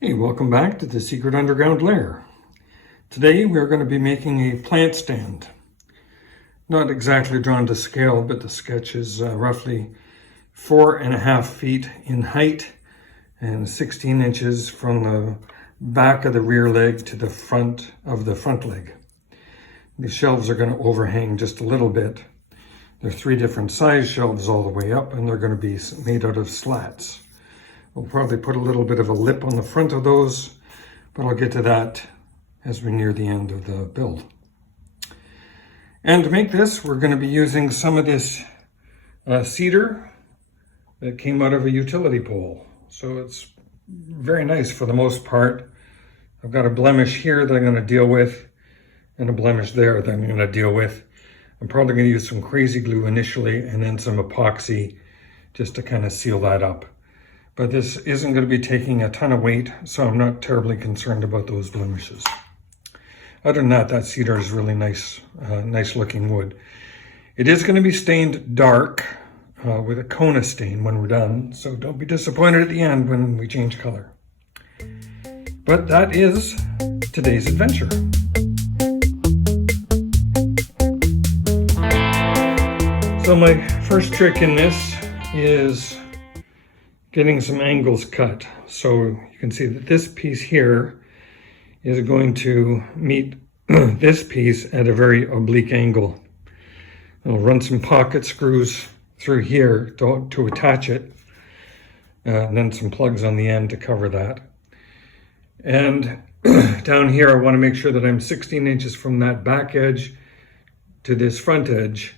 Hey, welcome back to the Secret Underground Lair. Today we're going to be making a plant stand. Not exactly drawn to scale, but the sketch is roughly 4.5 feet in height and 16 inches from the back of the rear leg to the front of the front leg. These shelves are going to overhang just a little bit. They're 3 different size shelves all the way up, and they're going to be made out of slats. We'll probably put a little bit of a lip on the front of those, but I'll get to that as we near the end of the build. And to make this, we're going to be using some of this cedar that came out of a utility pole. So it's very nice for the most part. I've got a blemish here that I'm going to deal with, and a blemish there that I'm going to deal with. I'm probably going to use some crazy glue initially and then some epoxy just to kind of seal that up. But this isn't going to be taking a ton of weight, so I'm not terribly concerned about those blemishes. Other than that, that cedar is really nice, nice looking wood. It is going to be stained dark with a Kona stain when we're done, so don't be disappointed at the end when we change color. But that is today's adventure. So my first trick in this is getting some angles cut. So you can see that this piece here is going to meet this piece at a very oblique angle. I'll run some pocket screws through here to attach it, and then some plugs on the end to cover that. And down here I want to make sure that I'm 16 inches from that back edge to this front edge,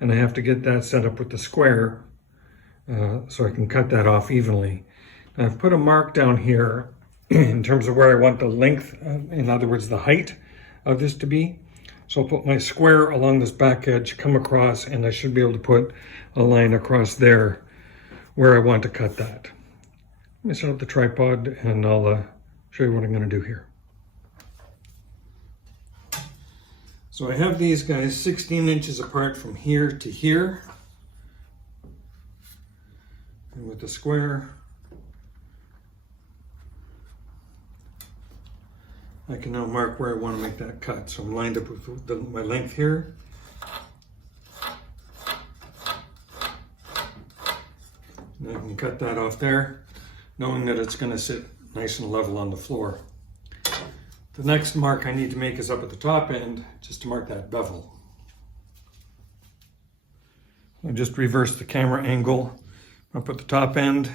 and I have to get that set up with the square so I can cut that off evenly. Now I've put a mark down here in terms of where I want the length, in other words the height of this to be. So I'll put my square along this back edge, come across, and I should be able to put a line across there where I want to cut that. Let me set up the tripod and I'll show you what I'm going to do here. So I have these guys 16 inches apart from here to here. And with the square, I can now mark where I want to make that cut. So I'm lined up with my length here. And I can cut that off there, knowing that it's going to sit nice and level on the floor. The next mark I need to make is up at the top end, just to mark that bevel. I just reverse the camera angle up at the top end.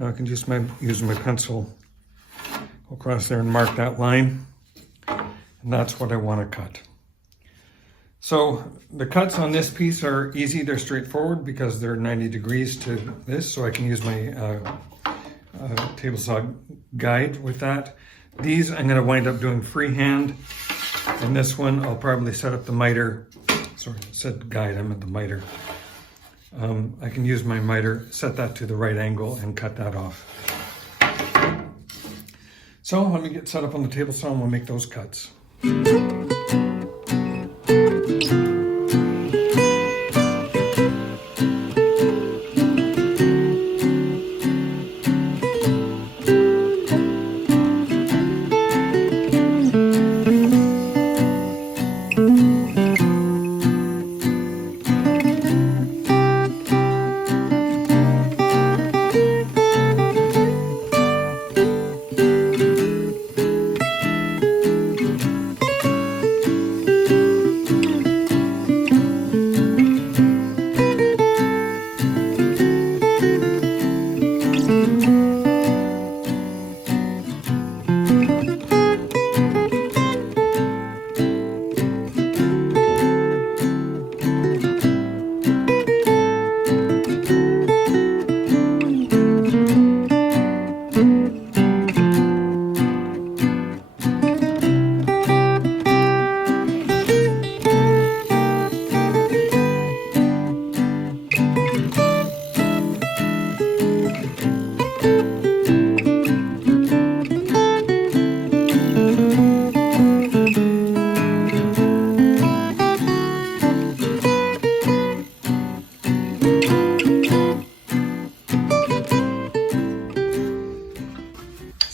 Now I can just use my pencil, go across there and mark that line. And that's what I want to cut. So the cuts on this piece are easy, they're straightforward because they're 90 degrees to this, so I can use my table saw guide with that. These I'm going to wind up doing freehand, and this one I'll probably set up the miter. Sorry, I said guide, I meant the miter. I can use my miter, set that to the right angle, and cut that off. So let me get set up on the table saw and we'll make those cuts.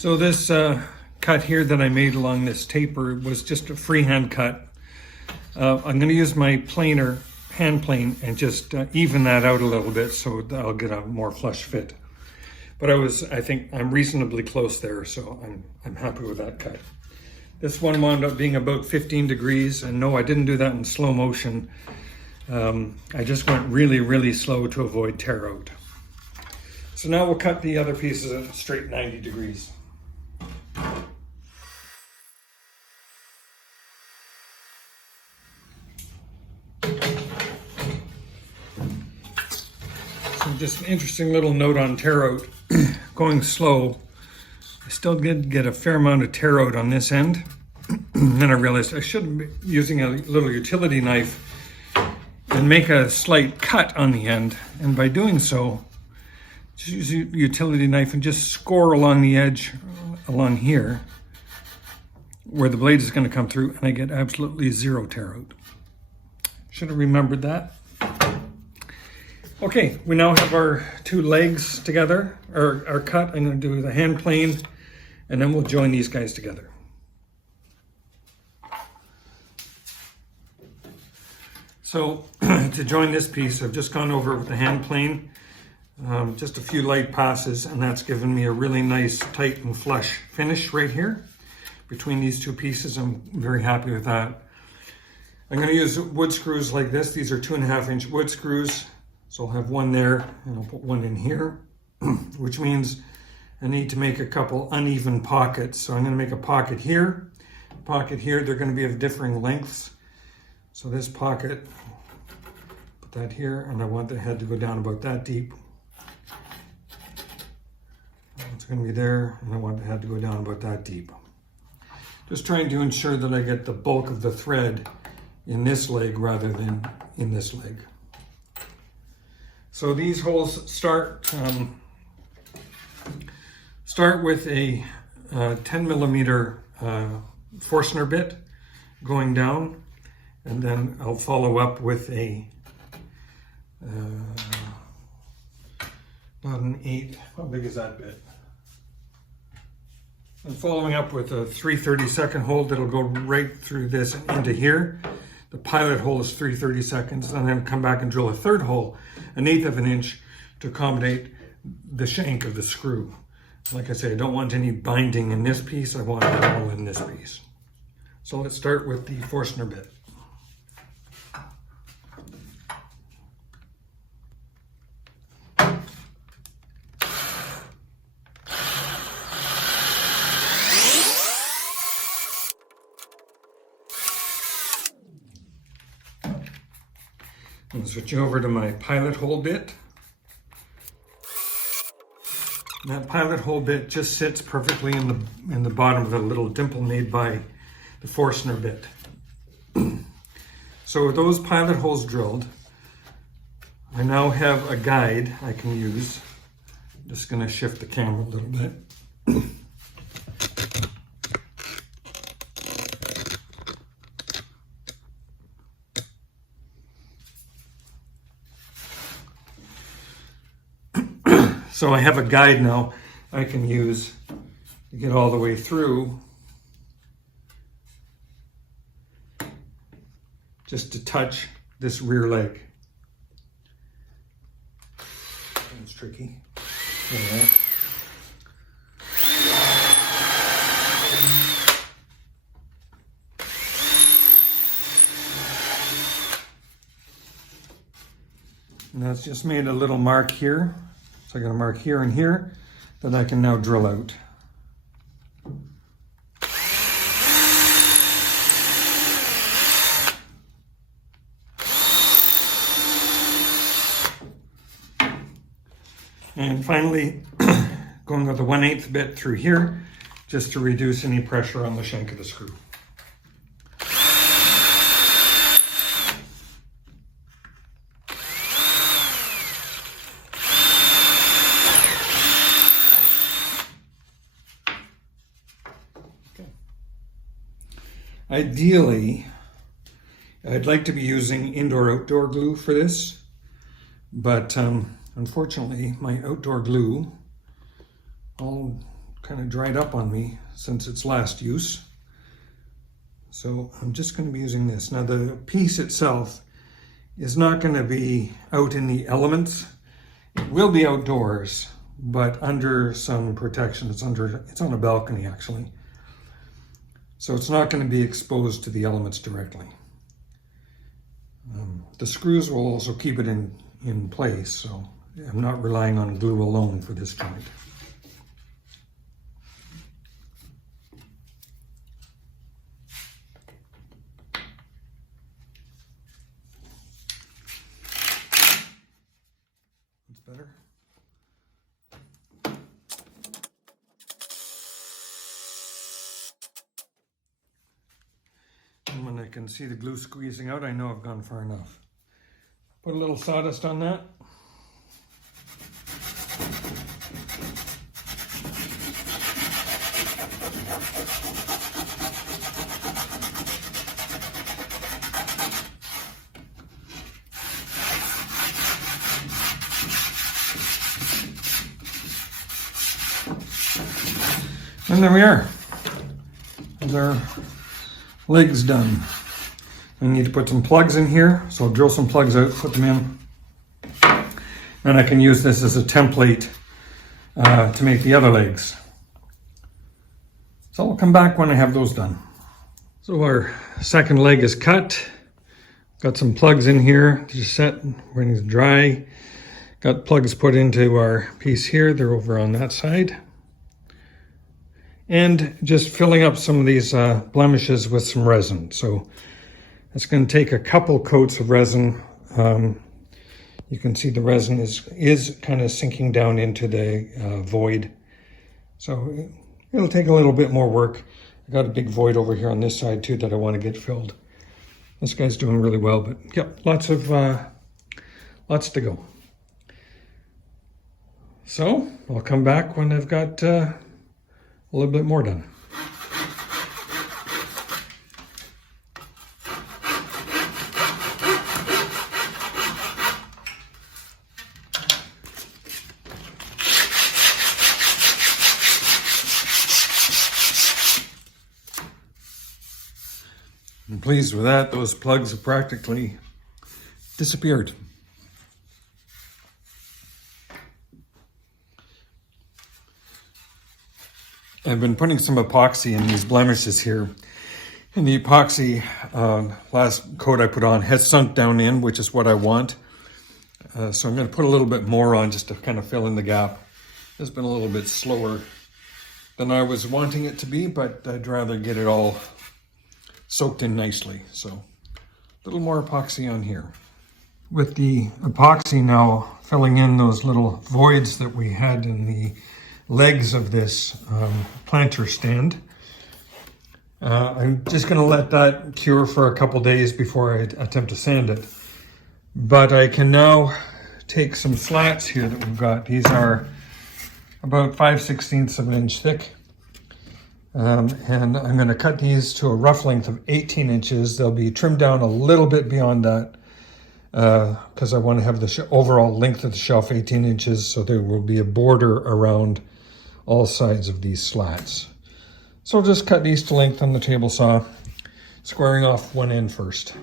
So this cut here that I made along this taper was just a freehand cut. I'm going to use my planer, hand plane, and just even that out a little bit so I'll get a more flush fit. But I think I'm reasonably close there, so I'm happy with that cut. This one wound up being about 15 degrees, and no, I didn't do that in slow motion. I just went really, really slow to avoid tear out. So now we'll cut the other pieces at straight 90 degrees. So just an interesting little note on tear out. Going slow, I still did get a fair amount of tear out on this end. Then I realized I should be using a little utility knife and make a slight cut on the end. And by doing so, just use a utility knife and just score along the edge, along here, where the blade is going to come through, and I get absolutely zero tear out. Should have remembered that. Okay, we now have our two legs together, or our cut. I'm going to do the hand plane, and then we'll join these guys together. So to join this piece, I've just gone over with the hand plane, just a few light passes, and that's given me a really nice tight and flush finish right here. Between these two pieces, I'm very happy with that. I'm going to use wood screws like this. These are 2.5-inch wood screws. So I'll have one there, and I'll put one in here, which means I need to make a couple uneven pockets. So I'm going to make a pocket here. They're going to be of differing lengths. So this pocket, put that here, and I want the head to go down about that deep. It's going to be there, and I want the head to go down about that deep. Just trying to ensure that I get the bulk of the thread in this leg rather than in this leg. So these holes start with a 10 millimeter Forstner bit going down, and then I'll follow up with a not an 8. How big is that bit? I'm following up with a 3/32 hole that'll go right through this and into here. The pilot hole is 3/32, and then come back and drill a third hole, 1/8 of an inch, to accommodate the shank of the screw. Like I say, I don't want any binding in this piece. I want it all in this piece. So let's start with the Forstner bit. I'm switching over to my pilot hole bit. That pilot hole bit just sits perfectly in the bottom of the little dimple made by the Forstner bit. So with those pilot holes drilled, I now have a guide I can use. I'm just going to shift the camera a little bit. So I have a guide now I can use to get all the way through, just to touch this rear leg. That's tricky. Yeah. And that's just made a little mark here. So I got a mark here and here that I can now drill out. And finally, going with the 1/8 bit through here, just to reduce any pressure on the shank of the screw. Ideally, I'd like to be using indoor-outdoor glue for this, but unfortunately my outdoor glue all kind of dried up on me since its last use. So I'm just going to be using this. Now the piece itself is not going to be out in the elements. It will be outdoors, but under some protection. It's on a balcony actually. So it's not going to be exposed to the elements directly. The screws will also keep it in place, so I'm not relying on glue alone for this joint. That's better. And when I can see the glue squeezing out, I know I've gone far enough. Put a little sawdust on that. And there we are. There's our legs done. I need to put some plugs in here, so I'll drill some plugs out, put them in. And I can use this as a template to make the other legs. So I'll come back when I have those done. So our second leg is cut. Got some plugs in here to set, ready to dry. Got plugs put into our piece here. They're over on that side. And just filling up some of these blemishes with some resin. So it's going to take a couple coats of resin. You can see the resin is kind of sinking down into the void. So it'll take a little bit more work. I got a big void over here on this side too that I want to get filled. This guy's doing really well, but yep, lots to go. So I'll come back when I've got a little bit more done. I'm pleased with that. Those plugs have practically disappeared. I've been putting some epoxy in these blemishes here. And the epoxy, last coat I put on has sunk down in, which is what I want. So I'm going to put a little bit more on just to kind of fill in the gap. It's been a little bit slower than I was wanting it to be, but I'd rather get it all soaked in nicely. So a little more epoxy on here. With the epoxy now filling in those little voids that we had in the legs of this planter stand, I'm just going to let that cure for a couple days before I attempt to sand it. But I can now take some slats here that we've got. These are about 5/16 of an inch thick. And I'm going to cut these to a rough length of 18 inches. They'll be trimmed down a little bit beyond that because I want to have the overall length of the shelf 18 inches, so there will be a border around all sides of these slats. So I'll just cut these to length on the table saw, squaring off one end first.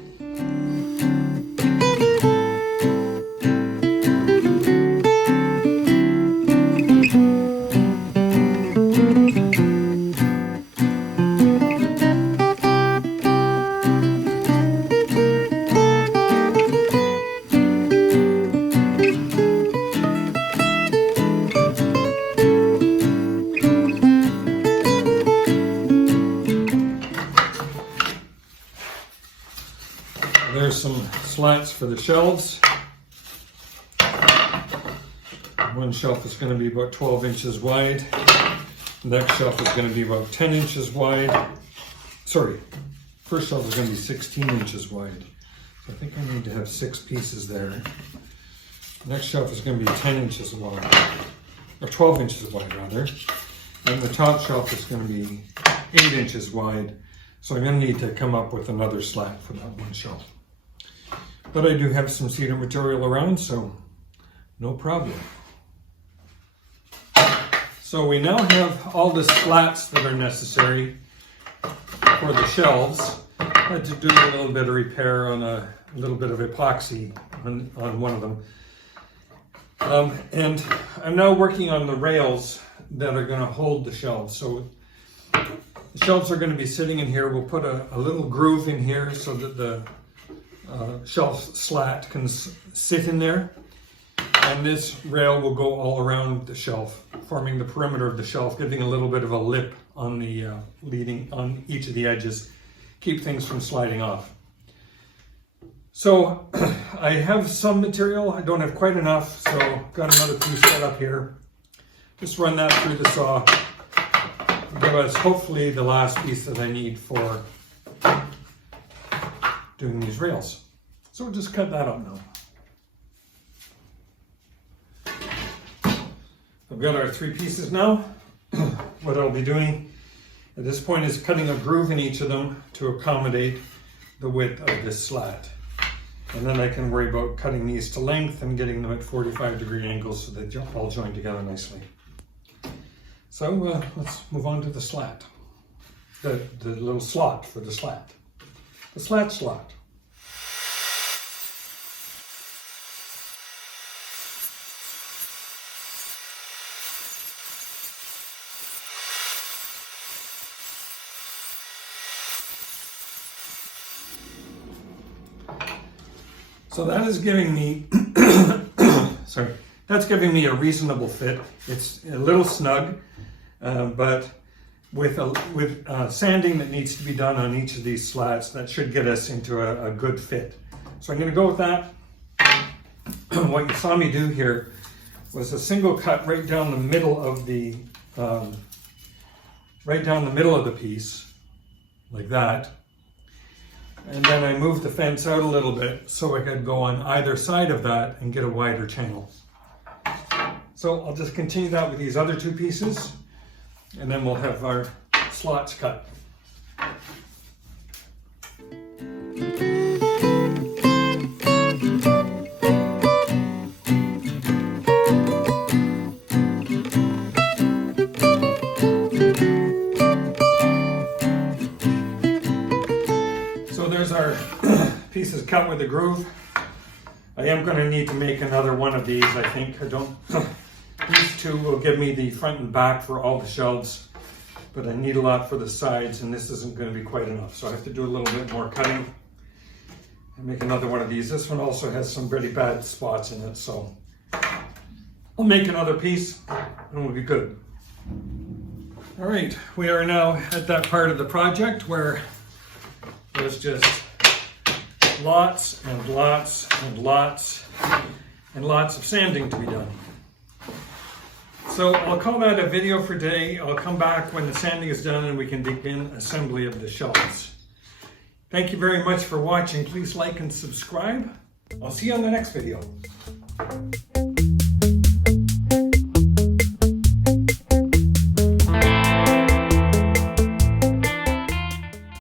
There's some slats for the shelves. One shelf is going to be about 12 inches wide. The next shelf is going to be about 10 inches wide. Sorry, first shelf is going to be 16 inches wide. So I think I need to have 6 pieces there. The next shelf is going to be 10 inches wide, or 12 inches wide rather. And the top shelf is going to be 8 inches wide. So I'm going to need to come up with another slat for that one shelf. But I do have some cedar material around, so no problem. So we now have all the slats that are necessary for the shelves. I had to do a little bit of repair on a little bit of epoxy on one of them. And I'm now working on the rails that are going to hold the shelves. So the shelves are going to be sitting in here. We'll put a little groove in here so that the shelf slat can sit in there. And this rail will go all around the shelf, forming the perimeter of the shelf, giving a little bit of a lip on the leading on each of the edges, keep things from sliding off. So I have some material. I don't have quite enough, so got another piece set up here. Just run that through the saw. Give us hopefully the last piece that I need for doing these rails. So we'll just cut that up now. I've got our 3 pieces now. What I'll be doing at this point is cutting a groove in each of them to accommodate the width of this slat. And then I can worry about cutting these to length and getting them at 45-degree angles so they all join together nicely. So let's move on to the slat. The little slot for the slat. The slat slot. So that is giving me, that's giving me a reasonable fit. It's a little snug, but with sanding that needs to be done on each of these slats, that should get us into a good fit. So I'm going to go with that. What you saw me do here was a single cut right down the middle of the piece, like that. And then I moved the fence out a little bit so I could go on either side of that and get a wider channel. So I'll just continue that with these other 2 pieces, and then we'll have our slots cut. There's our pieces cut with the groove. I am going to need to make another one of these, I think. These 2 will give me the front and back for all the shelves, but I need a lot for the sides, and this isn't going to be quite enough. So I have to do a little bit more cutting and make another one of these. This one also has some pretty bad spots in it, so I'll make another piece and we'll be good. All right, we are now at that part of the project where there's just lots and lots and lots and lots of sanding to be done. So I'll call that a video for today. I'll come back when the sanding is done and we can begin assembly of the shelves. Thank you very much for watching. Please like and subscribe. I'll see you on the next video.